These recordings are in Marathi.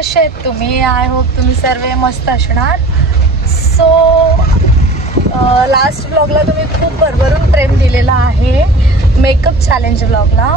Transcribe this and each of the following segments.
कसे आहेत तुम्ही? आय होप तुम्ही सर्व मस्त असणार. सो लास्ट ब्लॉगला तुम्ही खूप भरभरून प्रेम दिलेलं आहे मेकअप चॅलेंज ब्लॉगला.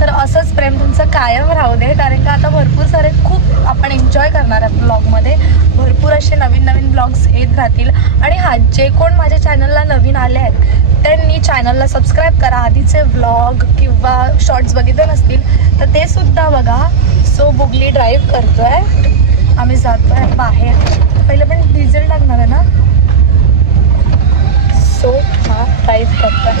तर असंच प्रेम तुमचं कायम राहू दे, कारण का आता भरपूर सारे खूप आपण एन्जॉय करणार आहे ब्लॉगमध्ये. भरपूर असे नवीन नवीन ब्लॉग्स येत राहतील. आणि हा जे कोण माझ्या चॅनलला नवीन आले आहेत त्यांनी चॅनलला सबस्क्राईब करा. आधीचे व्लॉग किंवा शॉर्ट्स बघितले नसतील तर ते सुद्धा बघा. सो बुगली ड्राईव्ह करतोय, आम्ही जातोय बाहेर. पहिले पण डिझेल टाकणार आहे ना. सो हा ड्राईव्ह करतोय.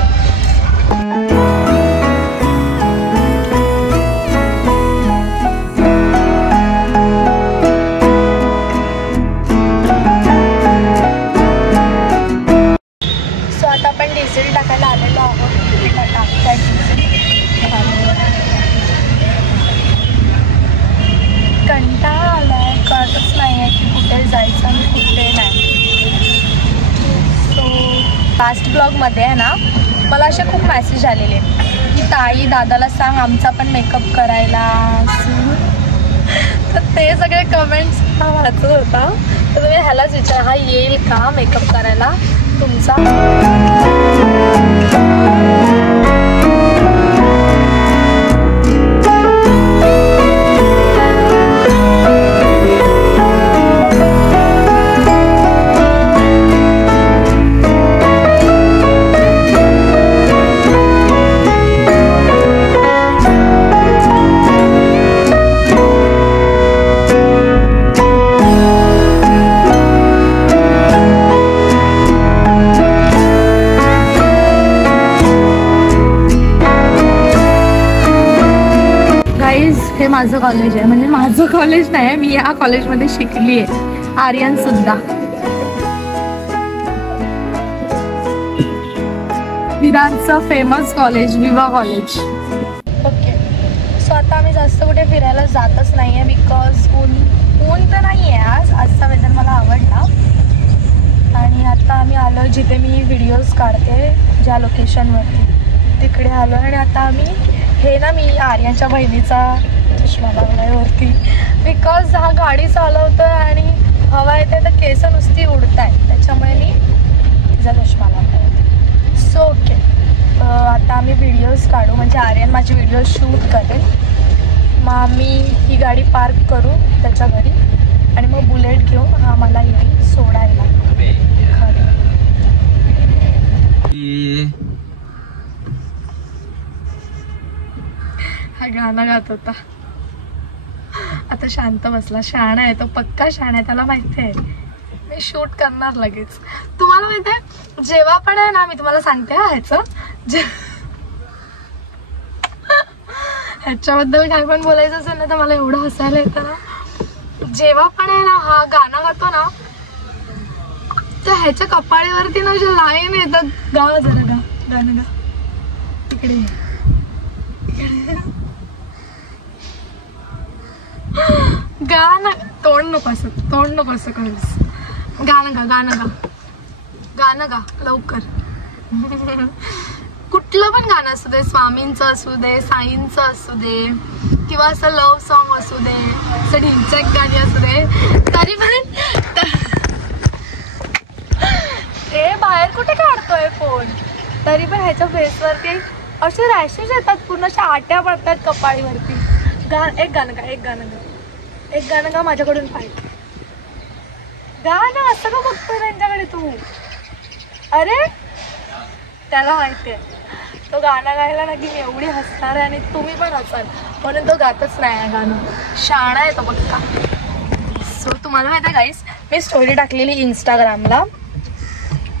डिझेल टाकायला आलेलो आहोत. टाकताय कंटाळा आलाय, कळतच नाही आहे की कुठे जायचं आणि कुठे नाही. सो लास्ट ब्लॉगमध्ये आहे ना मला असे खूप मेसेज आलेले की ताई दादाला सांग आमचा पण मेकअप करायला. तर ते सगळे कमेंट्स वाचत होता. तर तुम्ही ह्यालाच विचार, हा येईल का मेकअप करायला तुमचा? हे माझं कॉलेज आहे, म्हणजे माझं कॉलेज नाही, मी या कॉलेजमध्ये शिकली आहे. आर्यन सुद्धा. विरारचं फेमस कॉलेज विवा कॉलेज. ओके. सो आता आम्ही जास्त कुठे फिरायला जातच नाही आहे बिकॉज ऊन तर नाही आहे. आजचा वेदर मला आवडला. आणि आता आम्ही आलो जिथे मी व्हिडिओज काढते ज्या लोकेशनवरती, तिकडे आलो. आणि आता आम्ही मी आर्यनच्या बहिणीचा चष्मा लागलाय वरती बिकॉज हा गाडी चालवतोय आणि हवा येते तर केस नुसती उडत आहे, त्याच्यामुळे मी तिचा चष्मा लागलाय. So okay. आता आम्ही व्हिडिओज काढू, म्हणजे आर्यन माझी व्हिडिओ शूट करेल. मग आम्ही ही गाडी पार्क करू त्याच्या घरी आणि मग बुलेट घेऊन हा मला येईल सोडायला. हा गाणं गात होता. आता शांत बसला. शहाणा आहे तो, पक्का शहाणा आहे, त्याला माहिती आहे मी शूट करणार लगेच. तुम्हाला माहिती आहे जेव्हा पण आहे ना, मी तुम्हाला सांगते ह्याच्याबद्दल काय पण बोलायचं असेल ना तर मला एवढं हसायला येतं ना. जेव्हा पण आहे ना हा गाणं गातो ना तर ह्याच्या कपाळीवरती ना जे लाईन येतात, गा जरा गा गाणं गा तिकडे गाणं. तोंड नको असं करूस. गाणं गा लवकर. कुठलं पण गाणं असू दे, स्वामींचं असू दे, साईंचं असू दे, किंवा असं लव्ह सॉन्ग असू दे, असं ढिंचॅक गाणी असू दे, तरी पण ते बाहेर कुठे काढतोय फोन, तरी पण ह्याच्या फेसवरती असे रॅशेस येतात, पूर्ण अशा आट्या पडतात कपाळीवरती. एक गाणं गा माझ्याकडून पाहिजे. गाणं असं का बघतोय त्यांच्याकडे तू? अरे त्याला माहिती आहे तो गाणं गायला ना की मी एवढी हसणार आहे आणि तुम्ही पण हसाल, म्हणून तो गातच नाही आहे गाणं. शाणा आहे तो बघा. सो तुम्हाला माहिती आहे गाईस, मी स्टोरी टाकलेली इंस्टाग्रामला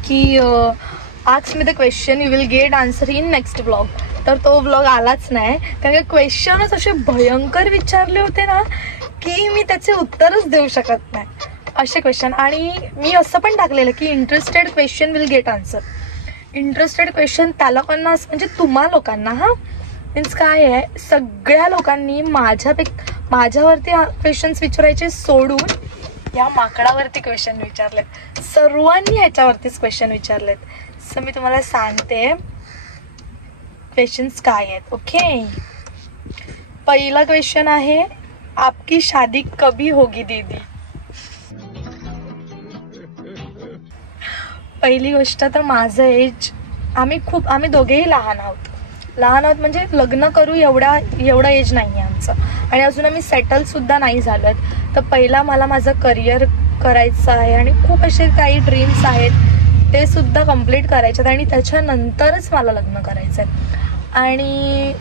की ask me the question you will get answer in next blog. तर तो ब्लॉग आलाच नाही, कारण की क्वेश्चनच असे भयंकर विचारले होते ना की मी त्याचे उत्तरच देऊ शकत नाही असे क्वेश्चन. आणि मी असं पण टाकलेलं की interested question will get answer. Interested question त्या लोकांना, म्हणजे तुम्हा लोकांना, हा मीन्स काय आहे, सगळ्या लोकांनी माझ्यावरती क्वेश्चन्स विचारायचे सोडून या माकडावरती क्वेश्चन विचारलेत. सर्वांनी ह्याच्यावरतीच क्वेश्चन विचारलेत. सो मी तुम्हाला सांगते क्वेश्चन्स काय आहेत. ओके, पहिला क्वेश्चन आहे आपकी शादी कभी होगी दीदी? पहिली गोष्ट तर माझं एज, आम्ही दोघेही लहान आहोत म्हणजे लग्न करू एवढा एज नाही आहे आमचं, आणि अजून आम्ही सेटल सुद्धा नाही झालोत. तर पहिला मला माझं करिअर करायचं आहे आणि खूप असे काही ड्रीम्स आहेत ते सुद्धा कंप्लीट करायचे आहेत, आणि त्याच्यानंतरच मला लग्न करायचं आहे. आणि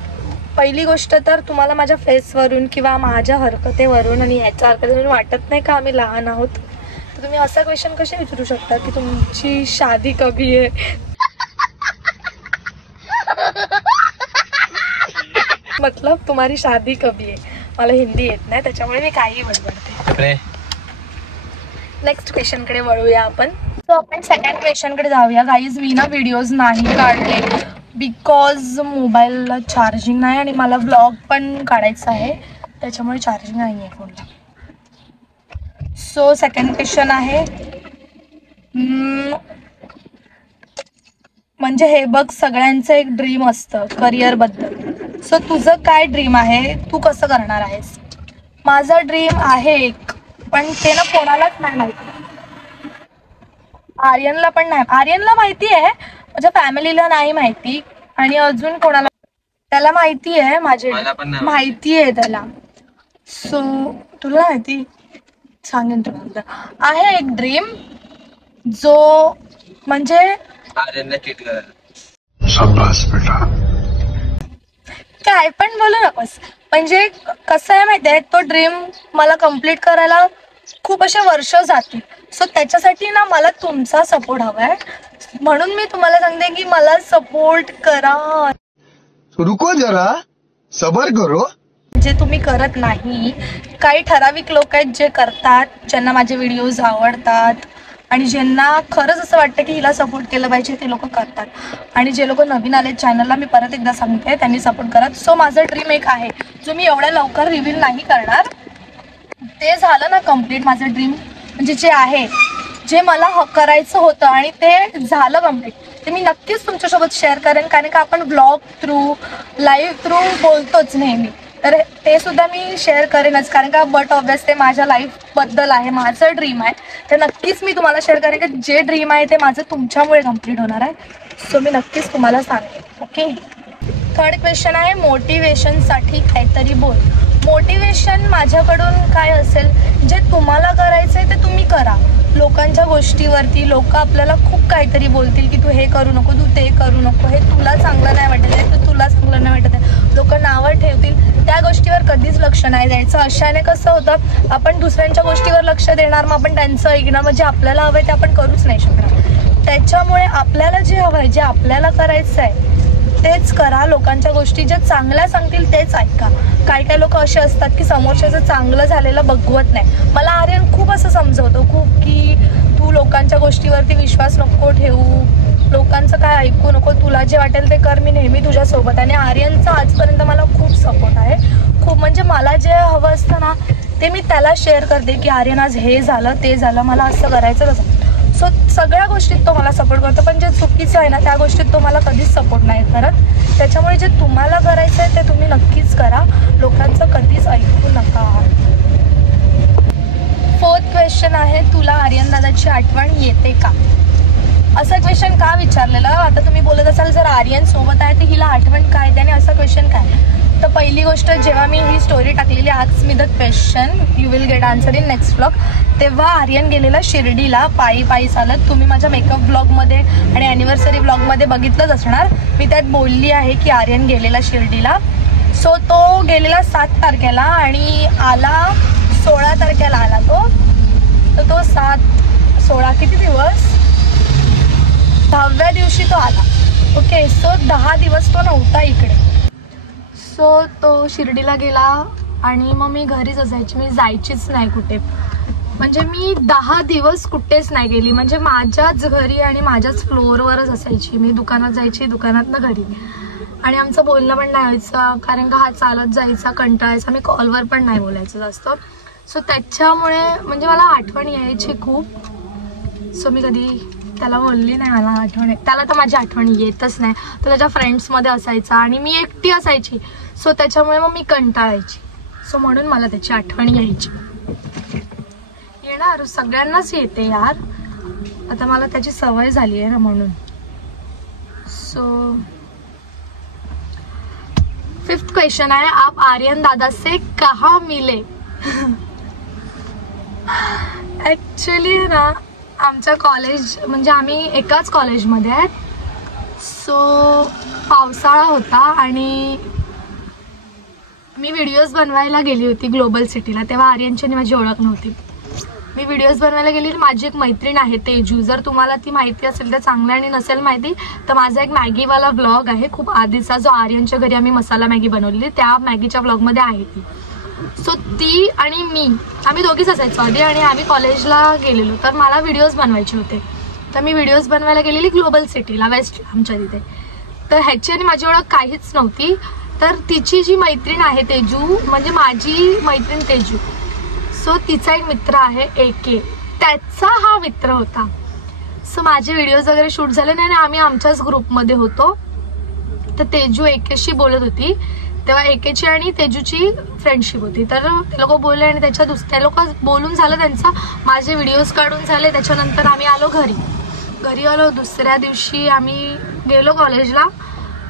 पहिली गोष्ट तर तुम्हाला माझ्या फेसवरून किंवा माझ्या हरकतेवरून आणि ह्याच्या हरकतेवरून वाटत नाही का आम्ही लहान आहोत? तर तुम्ही असा क्वेश्चन कसे विचारू शकता की तुमची शादी कधी आहे? मतलब तुम्हारी शादी कभी आहे. मला हिंदी येत नाही त्याच्यामुळे मी काही बडबडते. नेक्स्ट क्वेश्चन कडे वळूया आपण. सो आपण सेकंड क्वेश्चन कडे जाऊया. गाईज, मी ना व्हिडिओज नाही काढले बिकॉज मोबाईलला चार्जिंग नाही आणि मला ब्लॉग पण काढायचा आहे, त्याच्यामुळे चार्जिंग नाही आहे फोनला. सो सेकंड क्वेश्चन आहे, म्हणजे हे बघ सगळ्यांचं एक ड्रीम असतं करिअर बद्दल. सो तुझं काय ड्रीम आहे, तू कसं करणार आहेस? माझं ड्रीम आहे एक, पण ते ना कोणालाच नाही माहिती. आर्यनला पण नाही. आर्यनला माहिती आहे, माझ्या फॅमिलीला नाही माहिती, आणि अजून कोणाला त्याला माहिती आहे, माझे माहिती आहे त्याला. सो तुला माहिती सांगेन तुला. आहे एक ड्रीम जो म्हणजे शाबास बेटा, काय पण बोलू नकोस. म्हणजे कसं आहे माहिती आहे, तो ड्रीम मला कंप्लीट करायला खूप असे वर्ष जातील. सो त्याच्यासाठी ना मला तुमचा सपोर्ट हवा आहे, म्हणून मी तुम्हाला सांगते की मला सपोर्ट करा. रुको जरा, सबर करो. जे तुम्ही करत नाही. काही ठराविक लोक आहेत जे करतात, ज्यांना माझे व्हिडिओज आवडतात आणि ज्यांना खरंच असं वाटतं की हिला सपोर्ट केलं पाहिजे, ते लोक करतात. आणि जे लोक नवीन आले चॅनलला, मी परत एकदा सांगते, त्यांनी सपोर्ट करा. सो माझं ड्रीम एक आहे जो मी एवढ्या लवकर रिव्हील नाही करणार. ते झालं ना कम्प्लीट माझं ड्रीम, म्हणजे जे आहे, जे मला करायचं होतं आणि ते झालं कम्प्लीट, ते मी नक्कीच तुमच्यासोबत शेअर करेन. कारण का आपण ब्लॉग थ्रू, लाईव्ह थ्रू बोलतोच नेहमी, तर ते सुद्धा मी शेअर करेनच. कारण का बट ऑब्वियस ते माझ्या लाईफबद्दल आहे, माझं ड्रीम आहे, तर नक्कीच मी तुम्हाला शेअर करेन की जे ड्रीम आहे ते माझं तुमच्यामुळे कम्प्लीट होणार आहे. सो मी नक्कीच तुम्हाला सांगेन. ओके. थर्ड क्वेश्चन आहे, मोटिवेशनसाठी काहीतरी बोल. मोटिवेशन माझ्याकडून काय असेल, जे तुम्हाला करायचं आहे ते तुम्ही करा. लोकांच्या गोष्टीवरती लोक आपल्याला खूप काहीतरी बोलतील की तू हे करू नको, तू ते करू नको, हे तुला चांगलं नाही वाटत आहे, तर तुला चांगलं नाही वाटत आहे, लोक नावं ठेवतील, त्या गोष्टीवर कधीच लक्ष नाही द्यायचं. अशाने कसं होतं, आपण दुसऱ्यांच्या गोष्टीवर लक्ष देणार, मग आपण त्यांचं ऐकणार, म्हणजे आपल्याला हवं आहे ते आपण करूच नाही शकणार. त्याच्यामुळे आपल्याला जे हवं आहे, जे आपल्याला करायचं आहे तेच करा. लोकांच्या गोष्टी ज्या चांगल्या सांगतील तेच ऐका. काही लोक असे असतात की समोरच्याचं चांगलं झालेलं बघवत नाही. मला आर्यन खूप असं समजवतो की तू लोकांच्या गोष्टीवरती विश्वास नको ठेवू, लोकांचं काय ऐकू नको, तुला जे वाटेल ते कर, मी नेहमी तुझ्यासोबत. आणि आर्यनचा आजपर्यंत मला खूप सपोर्ट आहे, खूप. म्हणजे मला जे हवं असतं ना ते मी त्याला शेअर करते की आर्यन आज हे झालं ते झालं, मला असं करायचं तसं. सो सगळ्या गोष्टीत तो मला सपोर्ट करतो, पण जे चुकीचं आहे ना त्या गोष्टीत तो मला कधीच सपोर्ट नाही करत. त्याच्यामुळे जे तुम्हाला करायचं आहे ते तुम्ही नक्कीच करा, लोकांचं कधीच ऐकू नका. फोर्थ क्वेश्चन आहे, तुला आर्यन दादाची आठवण येते का? असं क्वेश्चन का विचारलेलं? आता तुम्ही बोलत असाल जर आर्यन सोबत आहे तर हिला आठवण काय येते, आणि असा क्वेश्चन काय? तर पहिली गोष्ट, जेव्हा मी ही स्टोरी टाकलेली ask me the question you will get answer in next blog, तेव्हा आर्यन गेलेला शिर्डीला पायी चालत. तुम्ही माझ्या मेकअप ब्लॉगमध्ये आणि ॲनिव्हर्सरी ब्लॉगमध्ये बघितलंच असणार, मी त्यात बोलली आहे की आर्यन गेलेला शिर्डीला. सो तो गेलेला 7 तारखेला आणि आला 16 तारखेला आला तो. तर तो 7-16 किती दिवस, 10व्या दिवशी तो आला. ओके. सो 10 दिवस तो नव्हता इकडे. सो तो शिर्डीला गेला आणि मग मी घरीच असायची, मी जायचीच नाही कुठे. म्हणजे मी 10 दिवस कुठेच नाही गेली, म्हणजे माझ्याच घरी आणि माझ्याच फ्लोअरवरच असायची. मी दुकानात जायची, दुकानातनं घरी, आणि आमचं बोलणं पण नाही व्हायचं, कारण का हा चालत जायचा, कंटाळायचा, मी कॉलवर पण नाही बोलायचं जास्त. सो त्याच्यामुळे म्हणजे मला आठवण यायची खूप. सो मी कधी त्याला बोलली नाही मला आठवण, त्याला तर माझी आठवण येतच नाही. तो त्याच्या फ्रेंड्समध्ये असायचा आणि मी एकटी असायची. सो त्याच्यामुळे मग मी कंटाळायची. सो म्हणून मला त्याची आठवण यायची. येणार सगळ्यांनाच येते यार, आता मला त्याची सवय झाली आहे ना म्हणून. सो 5th क्वेश्चन आहे, आप आर्यन दादा से कहाँ मिले? ॲक्च्युली ना आमच्या कॉलेज म्हणजे आम्ही एकाच कॉलेजमध्ये आहेत. सो पावसाळा होता आणि मी व्हिडिओज बनवायला गेली होती ग्लोबल सिटीला. तेव्हा आर्यनची आणि माझी ओळख नव्हती. मी व्हिडिओज बनवायला गेली. माझी एक मैत्रीण आहे तेजू, जर तुम्हाला ती माहिती असेल तर चांगलं, आणि नसेल माहिती तर माझा एक मॅगीवाला व्लॉग आहे खूप आधीचा, जो आर्यनच्या घरी आम्ही मसाला मॅगी बनवलेली, त्या मॅगीच्या व्लॉगमध्ये आहे ती. सो ती आणि मी आम्ही दोघीच असायचो आधी, आणि आम्ही कॉलेजला गेलेलो. तर मला व्हिडिओज बनवायचे होते, तर मी व्हिडिओज बनवायला गेलेली ग्लोबल सिटीला, वेस्टला आमच्या तिथे. तर ह्याची आणि माझी ओळख काहीच नव्हती. तर तिची जी मैत्रीण आहे तेजू, म्हणजे माझी मैत्रीण तेजू, सो तिचा एक मित्र आहे AK, त्याचा हा मित्र होता. सो माझे व्हिडिओज वगैरे शूट झाले नाही, आम्ही आमच्याच ग्रुपमध्ये होतो. तर तेजू AKशी बोलत होती, तेव्हा AKची आणि तेजूची फ्रेंडशिप होती. तर ते लोक बोलले आणि ते लोक बोलून झालं त्यांचं, माझे व्हिडिओज काढून झाले. त्याच्यानंतर आम्ही आलो घरी आलो. दुसऱ्या दिवशी आम्ही गेलो कॉलेजला,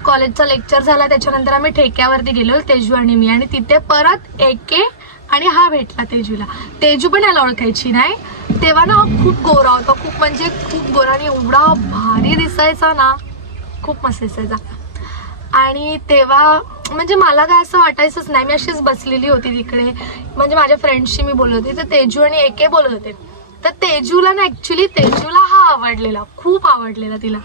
कॉलेजचा लेक्चर झाला. त्याच्यानंतर आम्ही ठेक्यावरती गेलो तेजू आणि मी, आणि तिथे परत AK आणि हा भेटला तेजूला. तेजू पण याला ओळखायची नाही. तेव्हा ना खूप गोरा होता, खूप म्हणजे खूप गोरा, आणि एवढा भारी दिसायचा ना, खूप मस्त दिसायचा. आणि तेव्हा म्हणजे मला काय असं वाटायचंच नाही, मी अशीच बसलेली होती तिकडे, म्हणजे माझ्या फ्रेंड्सशी मी बोलत होती. तर तेजू आणि AK बोलत होते. तर तेजूला ना ॲक्च्युली तेजूला हा आवडलेला, खूप आवडलेला तिला.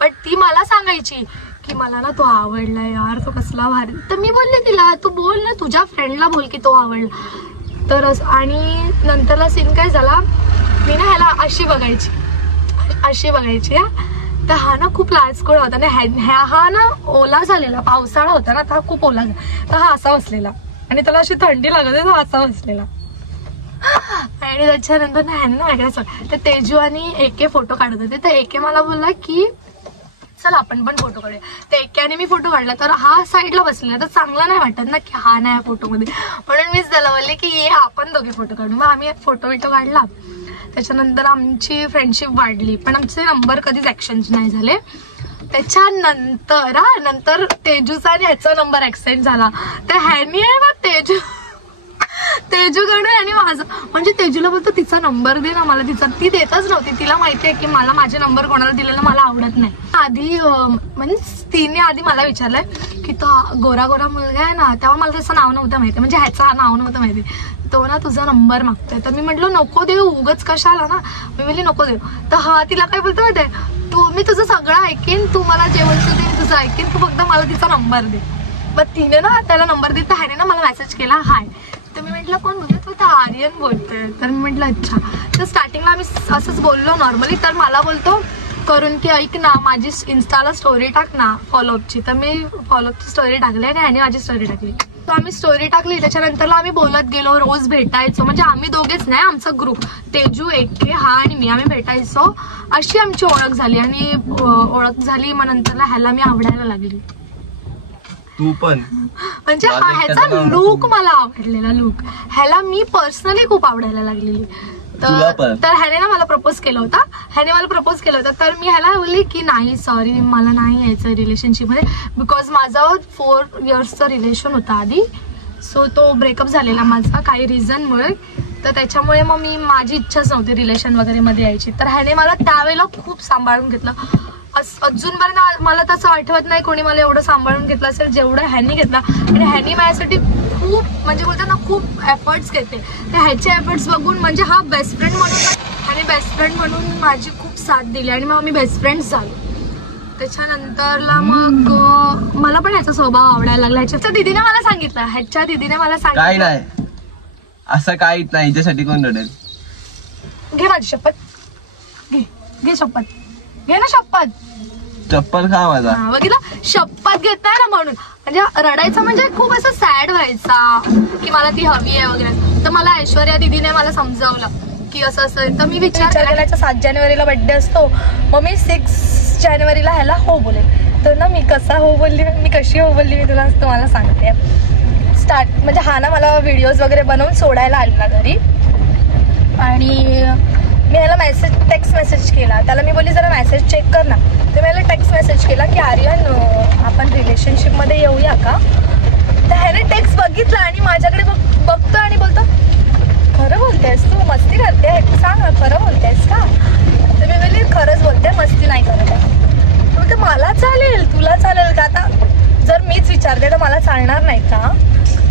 पण ती मला सांगायची की मला ना तो आवडला यार, तो कसला भारी. तर मी बोलले तिला, तू बोल ना, तुझ्या फ्रेंडला बोल की तो आवडला. तर आणि नंतरला सीन काय झाला, मी ना ह्याला अशी बघायची तर हा ना खूप लाजकोळ होता ना, हा ना ओला झालेला, पावसाळा होता ना, तर हा खूप ओला झाला. तर हा असा बसलेला, आणि त्याला अशी थंडी लागत होती, तो असा बसलेला. आणि त्याच्यानंतर ना ह्यांना वेगळाच. तर तेजू आणि AK फोटो काढत होते. तर AK मला बोलला की चल आपण पण फोटो काढूया. तर AK आणि मी फोटो काढला. तर हा साईडला बसलेला, तर चांगला नाही वाटत ना की हा नाही फोटोमध्ये, म्हणून मीच त्याला बोलले की ये आपण दोघे फोटो काढू. मग आम्ही फोटो काढला. त्याच्यानंतर आमची फ्रेंडशिप वाढली, पण आमचे नंबर कधीच एक्सचेंज नाही झाले. त्याच्यानंतर तेजूचा आणि ह्याचा नंबर एक्सचेंज झाला. तर ह्यानी आहे ना तेजूकडे आणि माझं, म्हणजे तेजूला बोलतो तिचा नंबर दे ना मला, ती देतच नव्हती. तिला माहिती आहे की मला माझे नंबर कोणाला दिलेला मला आवडत नाही. आधी म्हणजे तिने आधी मला विचारलंय की तो गोरा मुलगा आहे ना, तेव्हा मला त्याचं नाव नव्हतं माहिती, म्हणजे ह्याचं नाव नव्हतं माहिती. तो ना तुझा नंबर मागतोय. तर मी म्हटलं नको देऊ, उगाच कशाला ना, मी म्हणली नको देऊ. तर हा तिला काय बोलतो माहिती आहे, मी तुझं सगळं ऐकेन, तू मला जे बोलतो ते तुझं ऐकेन, तू फक्त मला तिचा नंबर दे. मग तिने ना त्याला नंबर दिला. तर ह्याने ना मला मेसेज केला हाय. तर मी म्हटलं कोण बोलतोय? तर आर्यन बोलतोय. तर मी म्हटलं अच्छा. तर स्टार्टिंगला आम्ही असंच बोललो नॉर्मली. तर मला बोलतो करून की ऐक ना, माझी इन्स्टाला स्टोरी टाक ना फॉलोअपची. तर मी फॉलोअपची स्टोरी टाकली आणि ह्याने माझी स्टोरी टाकली. तर आम्ही स्टोरी टाकली. त्याच्यानंतरला आम्ही बोलत गेलो, रोज भेटायचो. म्हणजे आम्ही दोघेच नाही, आमचा ग्रुप तेजू, AK, हा आणि मी, आम्ही भेटायचो. अशी आमची ओळख झाली. आणि ओळख झाली मग नंतरला ह्याला मी आवडायला लागली. तू पण म्हणजे ह्याचा लुक मला आवडलेला, लुक ह्याला मी पर्सनली खूप आवडायला लागलेली. तर ह्याने ना मला प्रपोज केला होता. तर मी ह्याला बोलले की नाही सॉरी, मला नाही यायचं रिलेशनशिपमध्ये, बिकॉज माझं 4 इयर्सचं रिलेशन होतं आधी. सो तो ब्रेकअप झालेला माझा काही रिझनमुळे. तर त्याच्यामुळे मग माझी इच्छाच नव्हती रिलेशन वगैरे मध्ये यायची. तर ह्याने मला त्यावेळेला खूप सांभाळून घेतलं. अजूनपर्यंत मला तसं आठवत नाही कोणी मला एवढं सांभाळून घेतलं असेल जेवढं ह्यांनी घेतलं. आणि ह्यांनी माझ्यासाठी खूप म्हणजे बोलतात ना खूप एफर्ट्स घेते. तर ह्याचे एफर्ट्स बघून म्हणजे हा बेस्ट फ्रेंड म्हणून माझी खूप साथ दिली आणि मग आम्ही बेस्ट फ्रेंड्स झालो. त्याच्यानंतरला मग मला पण ह्याचा स्वभाव आवडायला लागला. ह्याच्या दिदीने मला सांगितलं काय नाही असं काहीच नाही, हिच्यासाठी कोण रडेल. घे माझी शपथ, घे शपथ, घे ना शपथ. चप्पल खा माझा. बघितलं, शपथ घेताय ना म्हणून. म्हणजे रडायचं म्हणजे खूप असं सॅड व्हायचा की मला ती हवी आहे वगैरे. तर मला ऐश्वर्या दिदीने मला समजावलं की असं असं. तर मी विचार केला 7 जानेवारीला बर्थडे असतो, मग मी 6 जानेवारीला ह्याला हो बोलेल. तर ना मी कशी हो बोलली मी तुला तुम्हाला सांगते. म्हणजे हा ना मला व्हिडिओज वगैरे बनवून सोडायला आलेला घरी आणि मी ह्याला टेक्स्ट मेसेज केला. त्याला मी बोलली जरा मेसेज चेक कर ना. तर मी ह्याला टेक्स्ट मेसेज केला की आर्यन आपण रिलेशनशिपमध्ये येऊया का. तर ह्याने टेक्स्ट बघितला आणि माझ्याकडे बघतो आणि बोलतो खरं बोलतेस तू, मस्ती करते, सांग खरं बोलतेस का. तर मी बोलली खरंच बोलते, मस्ती नाही करत आहे. तर मला चालेल, तुला चालेल का. आता जर मीच विचारते तर मला चालणार नाही का.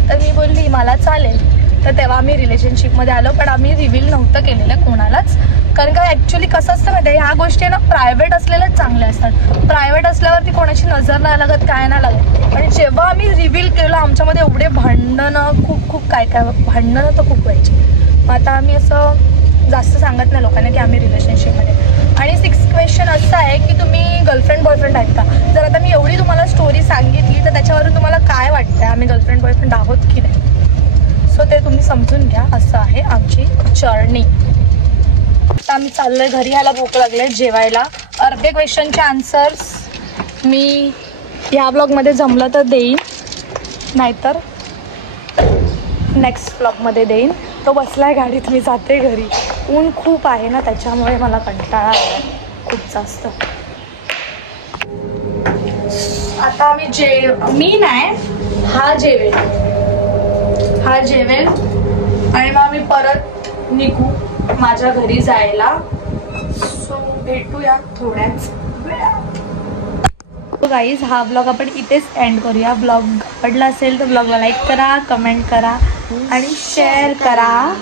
तर मी बोलली मला चालेल. तर तेव्हा आम्ही रिलेशनशिपमध्ये आलो, पण आम्ही रिव्हील नव्हतं केलेलं कोणालाच. कारण का ॲक्च्युली कसं असतं माहिती आहे, ह्या गोष्टी ना प्रायव्हेट असलेल्याच चांगल्या असतात. प्रायव्हेट असल्यावरती कोणाची नजर नाही लागत, काय नाही लागत. आणि जेव्हा आम्ही रिव्हील केलं आमच्यामध्ये एवढे भांडणं, खूप काय भांडणं तर खूप व्हायची. मग आता आम्ही असं जास्त सांगत नाही लोकांना की आम्ही रिलेशनशिपमध्ये. आणि 6th क्वेश्चन असं आहे की तुम्ही गर्लफ्रेंड बॉयफ्रेंड आहेत का. जर आता मी एवढी तुम्हाला स्टोरी सांगितली तर त्याच्यावरून तुम्हाला काय वाटतं आम्ही गर्लफ्रेंड बॉयफ्रेंड आहोत की नाही. सो ते तुम्ही समजून घ्या, असं आहे आमची जर्नी. आता आम्ही चाललोय घरी, ह्याला भूक लागले जेवायला. अर्धे क्वेश्चनचे आन्सर्स मी ह्या ब्लॉगमध्ये जमलं तर देईन, नाहीतर नेक्स्ट ब्लॉगमध्ये देईन. तो बसलाय गाडीत, मी जाते घरी. ऊन खूप आहे ना त्याच्यामुळे मला कंटाळा आला खूप जास्त. आता आम्ही मी नाही हा जेवेल आणि मग आम्ही परत निघू माझ्या घरी जायला. सो भेटूया थोड्याच वेळात. गाईज हा ब्लॉग आपण इथेच एंड करूया. ब्लॉग आवडला असेल तर ब्लॉगला लाईक करा, कमेंट करा आणि शेअर करा.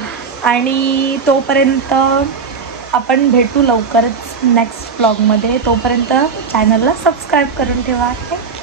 आणि तोपर्यंत आपण भेटू लवकरच नेक्स्ट ब्लॉगमध्ये. तोपर्यंत चॅनलला सबस्क्राईब करून ठेवा. थँक्यू.